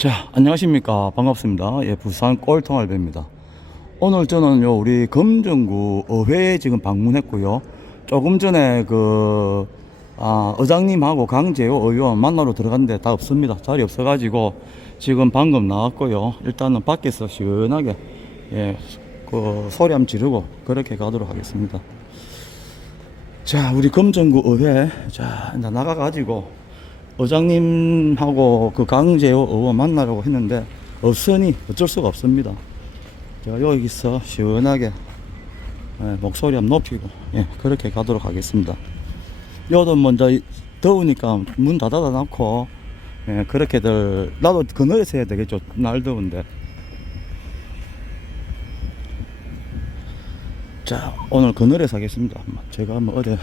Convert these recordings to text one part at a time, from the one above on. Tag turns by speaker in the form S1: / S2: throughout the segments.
S1: 자, 안녕하십니까. 반갑습니다. 예, 부산 꼴통알배입니다. 오늘 저는 요, 우리 금정구 의회에 지금 방문했고요. 조금 전에 그, 아, 의장님하고 강재호 의원 만나러 들어갔는데 다 없습니다. 자리 없어가지고 지금 방금 나왔고요. 일단은 밖에서 시원하게, 예, 그 소리 한번 지르고 그렇게 가도록 하겠습니다. 자, 우리 금정구 의회, 자, 나가가지고 의장님하고 그 강재호 의원 만나려고 했는데 없으니 어쩔 수가 없습니다. 제가 여기서 시원하게 예, 목소리 한번 높이고 예, 그렇게 가도록 하겠습니다. 여도 먼저 이- 더우니까 문 닫아다 놓고 예, 그렇게들 나도 그늘에서 해야 되겠죠. 날 더운데. 자 오늘 그늘에서 하겠습니다. 제가 뭐 어디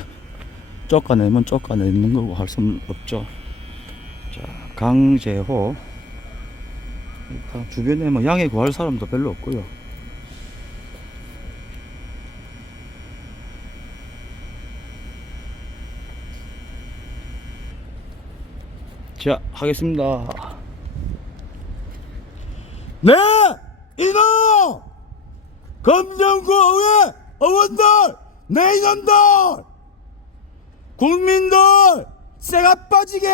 S1: 쫓아내면 쫓아내는 거고 할 수는 없죠. 자, 강재호. 일단 주변에 뭐 양해 구할 사람도 별로 없고요. 자, 하겠습니다.
S2: 네! 이놈! 검정구 의회 의원들! 내 이놈들! 국민들! 쇠가 빠지게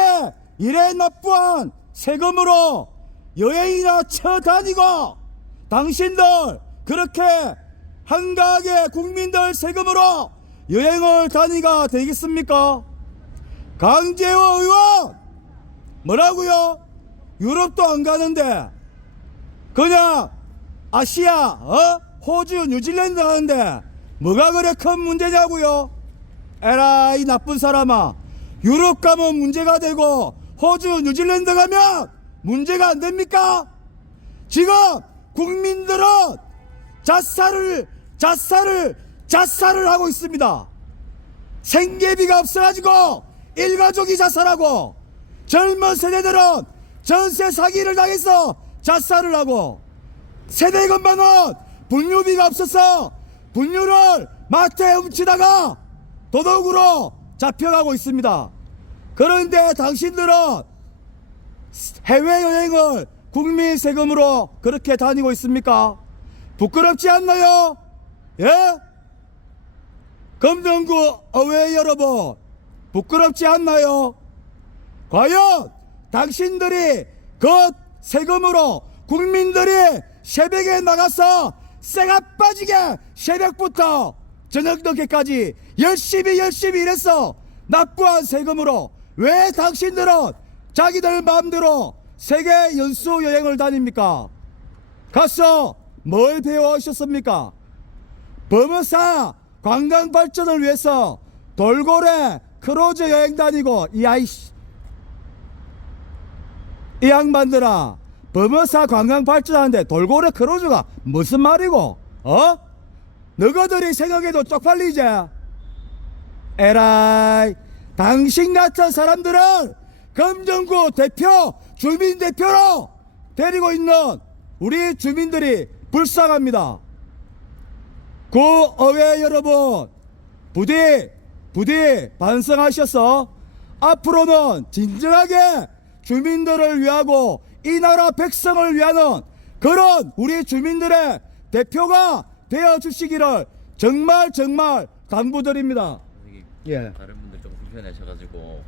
S2: 이래 납부한 세금으로 여행이나 쳐다니고 당신들 그렇게 한가하게 국민들 세금으로 여행을 다니가 되겠습니까? 강재호 의원! 뭐라고요? 유럽도 안 가는데 그냥 아시아, 어? 호주, 뉴질랜드 가는데 뭐가 그래 큰 문제냐고요? 에라 이 나쁜 사람아 유럽 가면 문제가 되고 호주, 뉴질랜드 가면 문제가 안 됩니까? 지금 국민들은 자살을 자살을 자살을 하고 있습니다. 생계비가 없어가지고 일가족이 자살하고 젊은 세대들은 전세 사기를 당해서 자살을 하고 세대금방은 분유비가 없어서 분유를 마트에 훔치다가 도둑으로 잡혀가고 있습니다. 그런데 당신들은 해외여행을 국민 세금으로 그렇게 다니고 있습니까? 부끄럽지 않나요? 예? 검정구 의회 여러분 부끄럽지 않나요? 과연 당신들이 그 세금으로 국민들이 새벽에 나가서 쇠가 빠지게 새벽부터 저녁 늦게까지 열심히 열심히 일해서 납부한 세금으로 왜 당신들은 자기들 마음대로 세계 연수 여행을 다닙니까? 가서 뭘 배워 오셨습니까? 범어사 관광 발전을 위해서 돌고래 크루즈 여행 다니고 이 아이씨 이 양반들아 범어사 관광 발전하는데 돌고래 크루즈가 무슨 말이고 어? 너희들이 생각해도 쪽팔리지 에라이 당신 같은 사람들은 검정구 대표 주민 대표로 데리고 있는 우리 주민들이 불쌍합니다 구 의회 여러분 부디 부디 반성하셔서 앞으로는 진정하게 주민들을 위하고 이 나라 백성을 위하는 그런 우리 주민들의 대표가 되어 주시기를 정말 정말 당부드립니다. 예,
S3: 불편하셔가지고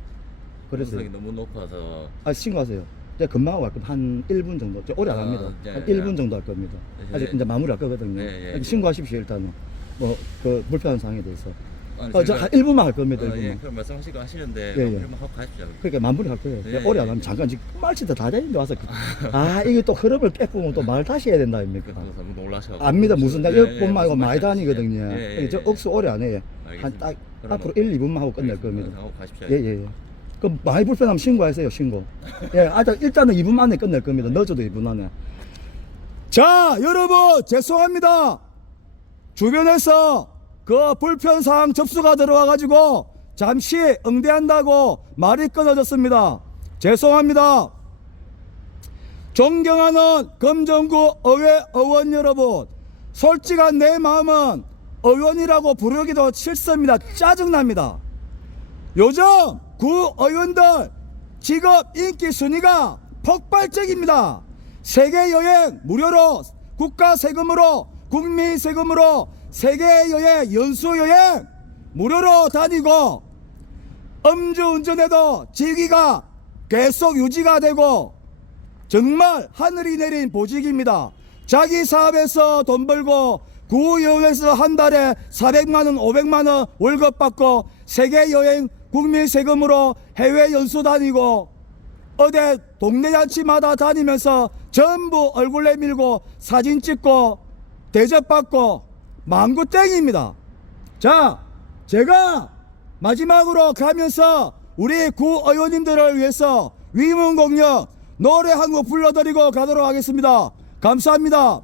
S2: 그래서
S3: 음성이 너무 높아서
S2: 아 신고하세요. 이제 금방 갈 겁니다. 한 1분 정도. 이제 오래 안
S3: 아,
S2: 합니다.
S3: 네,
S2: 한
S3: 네.
S2: 1분 정도 할 겁니다.
S3: 네,
S2: 아직
S3: 네.
S2: 이제 마무리할 거거든요.
S3: 네, 네, 네.
S2: 신고하십시오 일단은. 뭐 그 불편한 상황에 대해서. 어, 저
S3: 저희가-
S2: 한 1분만 할 겁니다.
S3: 어,
S2: 1분만.
S3: 예, 그럼 말씀하시고 하시는데
S2: 예, 예.
S3: 그러면 하고 가십시오.
S2: 그러니까 마무리 할 거예요.
S3: 네,
S2: 오래 안
S3: 예,
S2: 하면
S3: 예.
S2: 잠깐 지금 말치도 다 되는데 와서 그- 아 이게 또 흐름을 깨꾸면 또말 다시 해야 된다 아닙니까?
S3: 그래서 너무 놀라셔.
S2: 압니다 무슨 나
S3: 예, 예,
S2: 본 말고
S3: 무슨
S2: 많이. 다니거든요.
S3: 예, 예,
S2: 저
S3: 예.
S2: 억수 오래 안 해요. 한 딱 앞으로 1, 2분만 하고 끝낼. 겁니다.
S3: 하고 가십시오.
S2: 예예 예. 그럼 많이 불편하면 신고하세요 신고. 예, 아, 일단은 2분 안에 끝낼 겁니다. 늦어도 2분 안에. 자, 여러분 죄송합니다. 주변에서 그 불편 사항 접수가 들어와 가지고 잠시 응대한다고 말이 끊어졌습니다. 죄송합니다. 존경하는 검정구 의회 의원 여러분, 솔직한 내 마음은 의원이라고 부르기도 싫습니다. 짜증납니다. 요즘 구 의원들 직업 인기 순위가 폭발적입니다. 세계 여행 무료로 국가 세금으로 국민 세금으로 세계 여행 연수 여행 무료로 다니고 음주운전에도 직위가 계속 유지가 되고 정말 하늘이 내린 보직입니다. 자기 사업에서 돈 벌고 구의원에서 한 달에 400만 원, 500만 원 월급 받고 세계 여행 국민 세금으로 해외 연수 다니고 어디 동네 잔치마다 다니면서 전부 얼굴 내밀고 사진 찍고 대접받고 망구땡입니다. 자, 제가 마지막으로 가면서 우리 구 의원님들을 위해서 위문공역 노래 한 곡 불러드리고 가도록 하겠습니다. 감사합니다.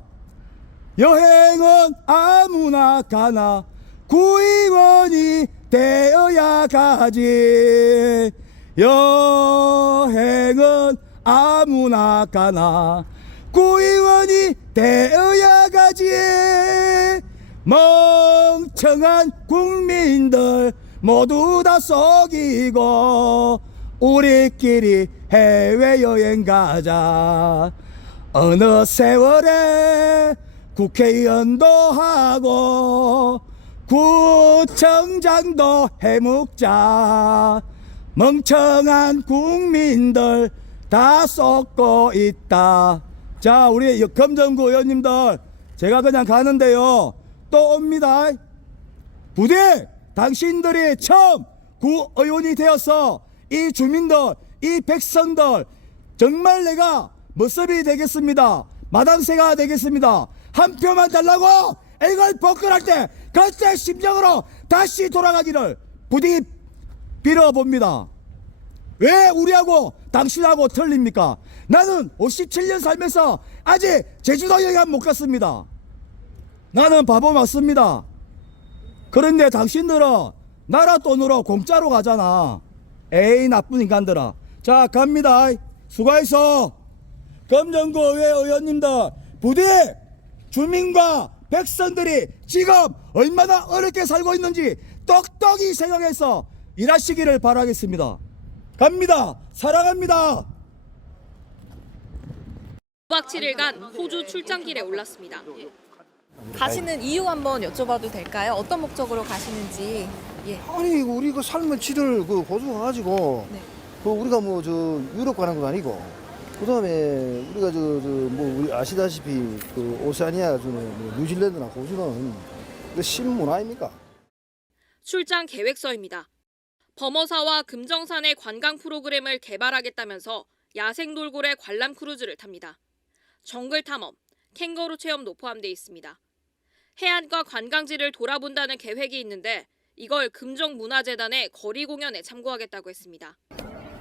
S2: 여행은 아무나 가나 구의원이 되어야 가지 여행은 아무나 가나 구의원이 되어야 가지 멍청한 국민들 모두 다 속이고 우리끼리 해외여행 가자. 어느 세월에 국회의원도 하고 구청장도 해묵자. 멍청한 국민들 다 쏟고 있다. 자 우리 검정구 의원님들 제가 그냥 가는데요 또 옵니다 부디 당신들이 처음 구의원이 되어서 이 주민들, 이 백성들 정말 내가 모습이 되겠습니다. 마당새가 되겠습니다. 한 표만 달라고 이걸 복권할 때 그때 심정으로 다시 돌아가기를 부디 빌어봅니다. 왜 우리하고 당신하고 틀립니까? 나는 57년 살면서 아직 제주도 여행 못 갔습니다. 나는 바보 맞습니다. 그런데 당신들은 나라 돈으로 공짜로 가잖아. 에이 나쁜 인간들아. 자 갑니다. 수고했어. 검정구 의회 의원님들 부디 주민과 백성들이 지금 얼마나 어렵게 살고 있는지 똑똑히 생각해서 일하시기를 바라겠습니다. 갑니다. 사랑합니다.
S4: 9박 7일간 호주 출장길에 올랐습니다.
S5: 가시는 이유 한번 여쭤봐도 될까요? 어떤 목적으로 가시는지. 예.
S6: 아니 우리 그 삶의 질을 그 호주 가가지고
S5: 네.
S6: 그 우리가 뭐 저 유럽 가는 건 아니고 그 다음에 우리가 저 저 뭐 우리 아시다시피 그 오세아니아 중에 뭐 뉴질랜드나 호주는 그 신문 아닙니까?
S4: 출장 계획서입니다. 범어사와 금정산의 관광 프로그램을 개발하겠다면서 야생 돌고래 관람 크루즈를 탑니다. 정글 탐험, 캥거루 체험도 포함되어 있습니다. 해안과 관광지를 돌아본다는 계획이 있는데 이걸 금정문화재단의 거리 공연에 참고하겠다고 했습니다.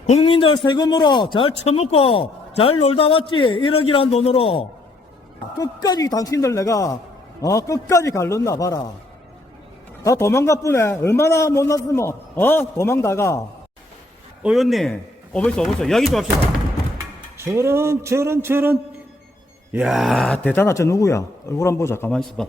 S2: 국민들 세금으로 잘 처먹고 잘 놀다 왔지 1억이란 돈으로. 끝까지 당신들 내가 어 끝까지 갈른다 봐라. 다 도망가 뿌네 얼마나 못났으면 어 도망다가. 의원님 오버있어 오버있어 이야기 좀 합시다. 저런 저런 저런. 야 대단하다 저 누구야? 얼굴 한번 보자. 가만히 있어봐